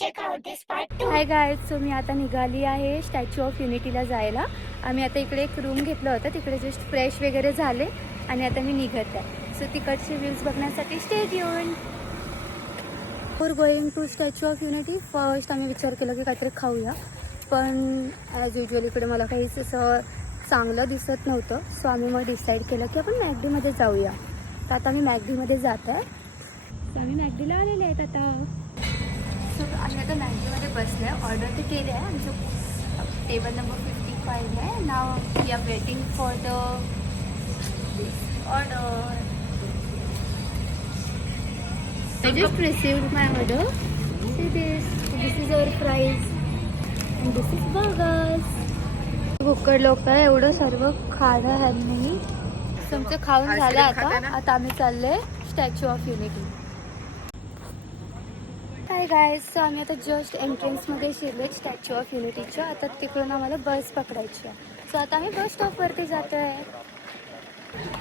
Hi guys, so मी आता निघाली आहे स्टॅच्यू ऑफ युनिटीला जायला. आम्ही आता इकडे एक रूम घेतलं होतं, तिकडे जस्ट फ्रेश वगैरे झाले आणि आता मी निघत आहे. सो तिकडचे व्ह्यूज बघण्यासाठी stay tuned. For going to statue of unity first आम्ही विचार केला की काहीतरी खाऊया, पण ॲज युजल इकडे मला काहीच असं चांगलं दिसत नव्हतं. सो आम्ही मग डिसाईड केलं की आपण मॅगडीमध्ये जाऊया. तर आता आम्ही मॅगडीमध्ये जात आहे. सो आम्ही मॅगडीला आलेले आहेत आता. सो आम्ही आता मॅगडीमध्ये बसलो आहे. ऑर्डर ते केले आहे. आमचं टेबल नंबर 55 आहे. Now we are waiting for the order. I just received my order. See this. This is our fries and this is burgers. भुक्कड लोक आहे, एवढं सर्व खाणं ह्यांनी. तुमचं खाऊन झालं आता आम्ही चाललोय statue of unity. Hi guys, so आम्ही आता जस्ट एंट्रन्समध्ये शिरले स्टॅच्यू ऑफ युनिटीच्या. आता तिकडून आम्हाला बस पकडायची आहे. सो आता आम्ही बस स्टॉपवरती जातो आहे.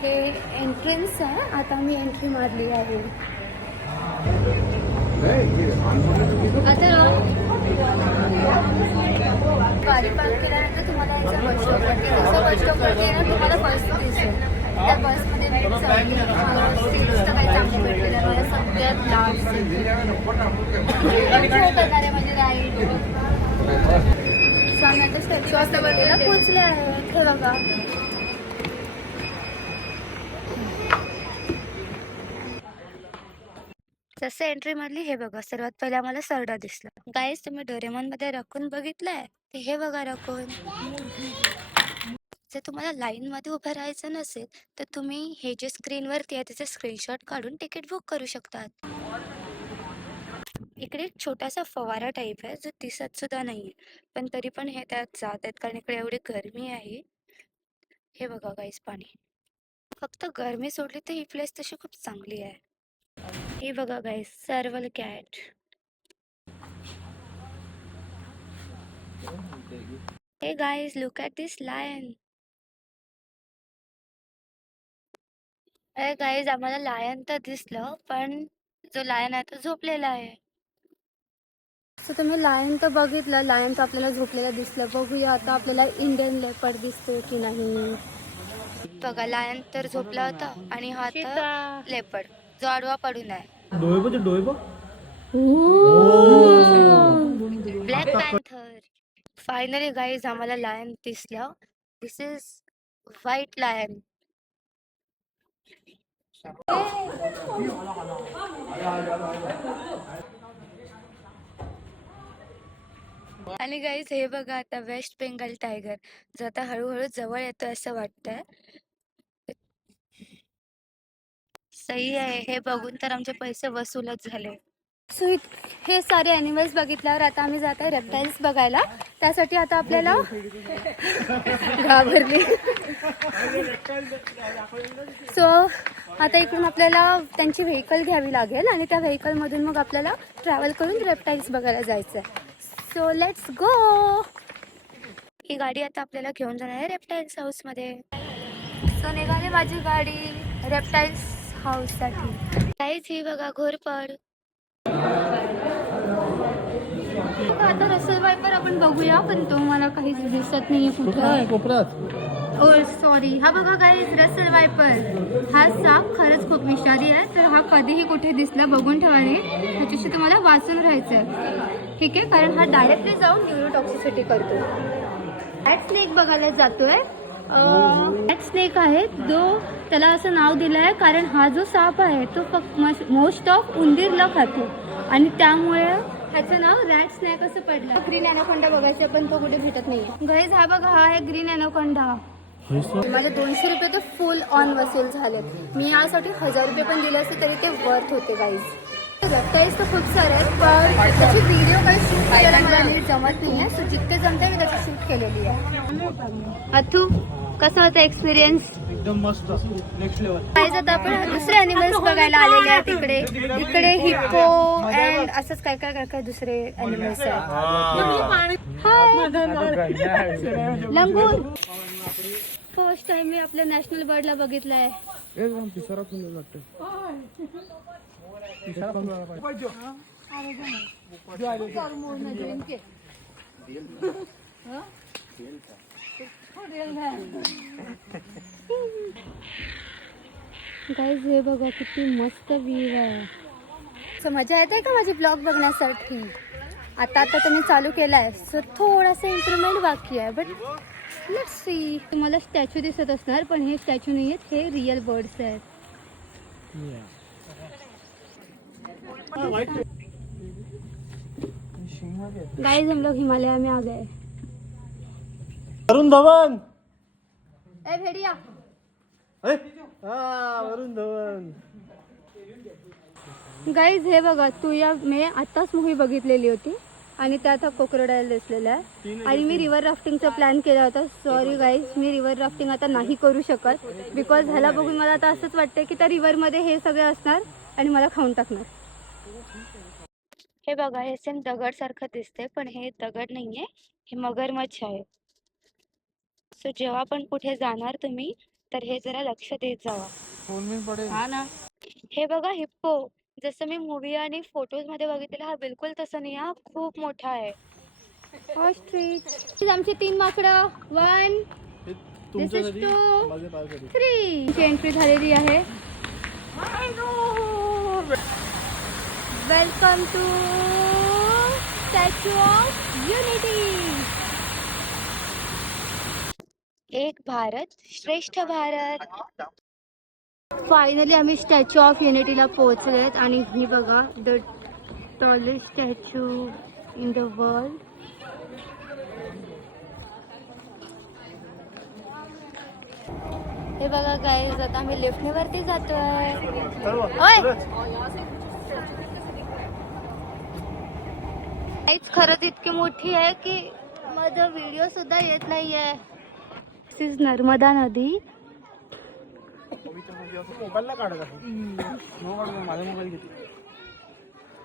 हे एंट्रन्स आहे. आता आम्ही एंट्री मारली आहे. आता गाडी पार्क केल्यानंतर तुम्हाला यायचं बस स्टॉपवरती. जसं बस स्टॉपवरती आहे ना, तुम्हाला बस दिसेल. त्या बसमध्ये सीट्स तर काही चांगलं भेटलेलं मला सगळ्यात लास्ट करणार आहे म्हणजे राईड. आम्ही आता स्टॅच्यू ऑफ युनिटीला पोचले आहेत. हे बघा, जसं एंट्री मारली हे बघा, सर्वात पहिले आम्हाला सरडा दिसला. गाईज, तुम्ही डोरेमॉन मध्ये रकून बघितलंय? हे बघा रकून. जर तुम्हाला लाईन मध्ये उभं राहायचं नसेल तर तुम्ही हे जे स्क्रीनवरती आहे त्याचे स्क्रीनशॉट काढून तिकीट बुक करू शकतात. इकडे एक छोटासा फवारा टाईप आहे जो दिसत सुद्धा नाहीये, पण तरी पण हे त्यात जात आहेत कारण इकडे एवढी गरमी आहे. हे बघा गाईज, पाणी. फक्त गरमी सोडली तर ही प्लेस तशी खूप चांगली आहे. हे बघा गाईज, सर्वल कॅट. हे guys, look at this lion. अरे गाईज, आम्हाला लायन तर दिसलं, पण जो लायन आहे तो झोपलेला आहे. सो तुम्ही लायन तर बघितलं, लायन तर आपल्याला झोपलेला दिसलं. बघूया आता आपल्याला इंडियन लेपर्ड दिसतो की नाही. बघा, लायन तर झोपला होता आणि हा आता लेपर्ड जो आडवा पडून आहे. Black panther. फायनली गाईज, आम्हाला लायन दिसलं. दिस इज व्हाईट लायन. आणि गाईज, हे बघा आता वेस्ट बेंगाल टायगर जो आता हळूहळू जवळ येतो असं वाटतंय. सही आहे. हे बघून तर आमचे पैसे वसूलच झाले. सो हे सारे ॲनिमल्स बघितल्यावर आता आम्ही जात आहे रेप्टाईल्स बघायला. त्यासाठी आता आपल्याला घाबरली. सो आता इकडून आपल्याला त्यांची व्हेकल घ्यावी लागेल आणि त्या व्हेकलमधून मग आपल्याला ट्रॅव्हल करून रेप्टाईल्स बघायला जायचं आहे. So let's go. ही गाडी आता आपल्याला घेऊन जाणार आहे रेप्टाईल्स हाऊसमध्ये. सो निघाली माझी गाडी रेप्टाईल्स हाऊससाठी. काहीच ही बघा घोरपड. आता रसल वायपर आपण बघूया, पण तो मला काहीच दिसत नाही कुठं. ओ सॉरी. हा बघा गाईज, रसल वायपर. हा साप खरंच खूप विषारी आहे, तर हा कधीही कुठे दिसला बघून ठेवाने. ह्याच्याशी तुम्हाला वाचून राहायचंय, ठीक आहे, कारण हा डायरेक्टली जाऊन न्यूरोटॉक्सिसिटी करतो. रॅट स्नेक बघायला जातोय. रॅट स्नेक आहे जो त्याला असं नाव दिलं आहे कारण हा जो साप आहे तो फक्त मोस्ट ऑफ उंदीरला खातो आणि त्यामुळे ह्याचं नाव रॅट स्नेक असं पडलं. ग्रीन ॲनाकोंडा बघायचं, पण तो कुठे भेटत नाही. गाईज, हा बघा, हा आहे ग्रीन ॲनाकोंडा. माझे 200 रुपये तर फुल ऑन वसूल झालेत. मी यासाठी 1000 रुपये पण दिले असते तरी ते वर्थ होते गाईज. रेप्टाईल्स तर खूप सारे आहेत, पण त्याची व्हिडिओ काही शूट करायला मला नीट जमत नाही आहे. सो जितके जमते मी त्याची शूट केलेली आहे. अथू, कसा होता एक्सपिरियन्स? एकदम मस्त, नेक्स्ट लेवल. गाईज, आता आपण दुसरे ॲनिमल्स बघायला आलेले आहेत. इकडे हिप्पो अँड असंच काय काय काय काय दुसरे ॲनिमल्स आहेत. लंगूर. फर्स्ट टाइम मी आपल्या नॅशनल बर्डला बघितलं आहे. गाईज हे बघा किती मस्त व्ह्यू आहे. सो मजा येते का माझी ब्लॉग बघण्यासाठी. आता तर मी चालू केलाय सो थोडासा इम्प्रूव्हमेंट बाकी आहे बट लेट्स सी. तुम्हाला स्टॅच्यू दिसत असणार पण हे स्टॅच्यू नाही आहेत, हे रिअल बर्ड्स आहेत. गाइस हम लोग हिमालय में आ गए. वरुण धवन. ए भेड़िया. वरुण धवन. गाईज हे बघा तू या मी आत्ताच मूवी बघितलेली होती आणि त्यात हा कोक्रोडाईल दिसलेला आहे आणि मी रिव्हर राफ्टिंगचा प्लॅन केला होता. सॉरी गाईज मी रिव्हर राफ्टिंग आता नाही करू शकत बिकॉज ह्याला बघून मला आता असंच वाटतं की त्या रिव्हरमध्ये हे सगळे असणार आणि मला खाऊन टाकणार. हे बघा हे सेम दगड सारखं दिसते पण हे दगड नाहीये, हे मगरमच्छ आहे. सो जेव्हा पण कुठे जाणार तुम्ही तर हे जरा लक्ष देत जावा. हा ना. हे बघा हिप्पो, जसं मी मूवी आणि फोटोज मध्ये बघितलेलं हा बिलकुल तसं नाही, हा खूप मोठा आहे. ऑस्ट्रिच. आमची 3 माकडं. 1 दिस इज 2 3 एंट्री झालेली आहे. Welcome to statue of unity. एक भारत श्रेष्ठ भारत. फायनली आम्ही स्टॅच्यू ऑफ युनिटीला पोहोचलेत आणि ही बघा the tallest statue in the world. हे बघा गाईज आता आम्ही लिफ्टने वरती जातोय. गाईज खरंच इतकी मोठी आहे की माझा व्हिडिओ सुद्धा येत नाहीये. दिस इज नर्मदा नदी.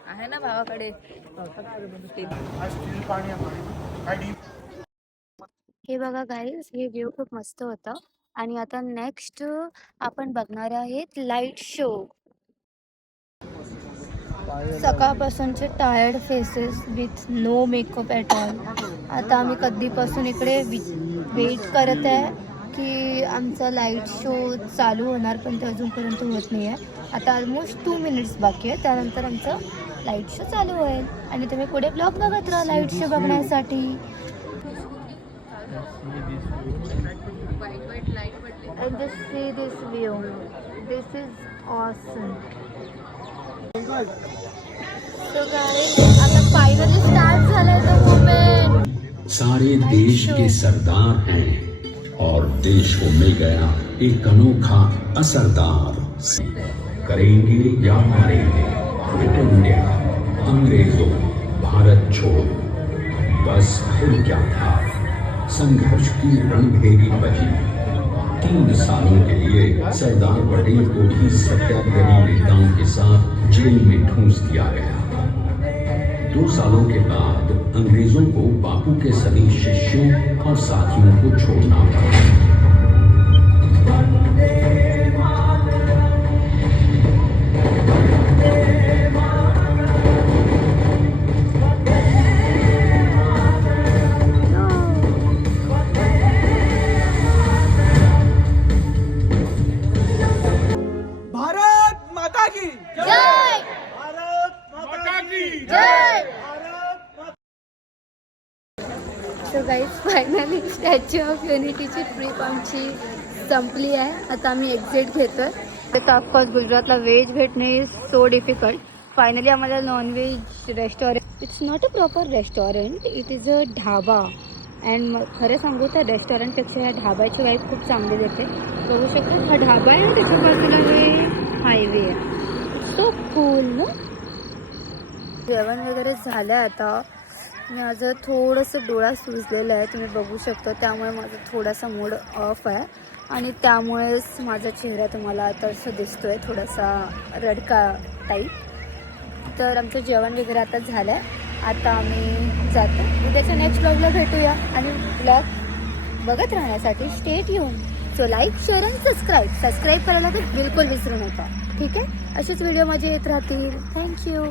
आहे ना भावाकडे. हे बघा गाईज हे व्ह्यू खूप मस्त होतं आणि आता नेक्स्ट आपण बघणार आहेत लाईट शो. सकाळपासूनचे tired faces with no makeup at all. आता आम्ही कधीपासून इकडे वेट करत आहे की आमचा लाईट शो चालू होणार पण ते अजूनपर्यंत होत नाही आहे. आता ऑलमोस्ट 2 मिनिट्स बाकी आहे त्यानंतर आमचा लाईट शो चालू होईल आणि तुम्ही पुढे ब्लॉग बघत राहा लाईट शो बघण्यासाठी. And just see this view. This is awesome. So guys, आता finally start झालंय the moment. सारे देश के सरदार हैं और देश को मिल गया एक अनोखा असरदार. करेंगे या मारेंगे, फिट इंडिया, अंग्रेजों, भारत छोड़ो. बस फिर क्या था, संघर्ष की रणभेरी बजी. 3 सालों के लिए सरदार पटेल को भी सत्याग्रही नेताओं के साथ जेल में ठूंस दिया गया. 2 सालों के बाद अंग्रेजों को बापू के सभी शिष्यों और साथियों को छोड़ना पड़ा. So guys finally statue of युनिटीची ट्रिप आमची संपली आहे. आता आम्ही एक्झिट घेतोय. तर ऑफकोर्स गुजरातला व्हेज भेटणे इज सो डिफिकल्ट. फायनली आम्हाला non veg restaurant, it's not a proper restaurant, it is a dhaba. And खरं सांगू तर रेस्टॉरंटपेक्षा ह्या ढाब्याची वाईफ खूप चांगली देते. बघू शकतो हा ढाबा आहे, त्याच्या बाजूला हे हायवे आहे. सो कूल ना. जेवण वगैरे झालं. आता माझं थोडंसं डोळा सुजलेलं आहे तुम्ही बघू शकता, त्यामुळे माझा थोडासा मूड ऑफ आहे आणि त्यामुळेच माझा चेहरा तुम्हाला आता असं दिसतो आहे थोडासा रडका टाईप. तर आमचं जेवण वगैरे आता झालं आहे. आता आम्ही जातो. उद्याच्या नेक्स्ट ब्लॉगला भेटूया आणि ब्लॉग बघत राहण्यासाठी stay tune. So like share आणि सबस्क्राईब करायला तर बिलकुल विसरू नका. ठीक आहे, असेच व्हिडिओ माझे येत राहतील. थँक्यू.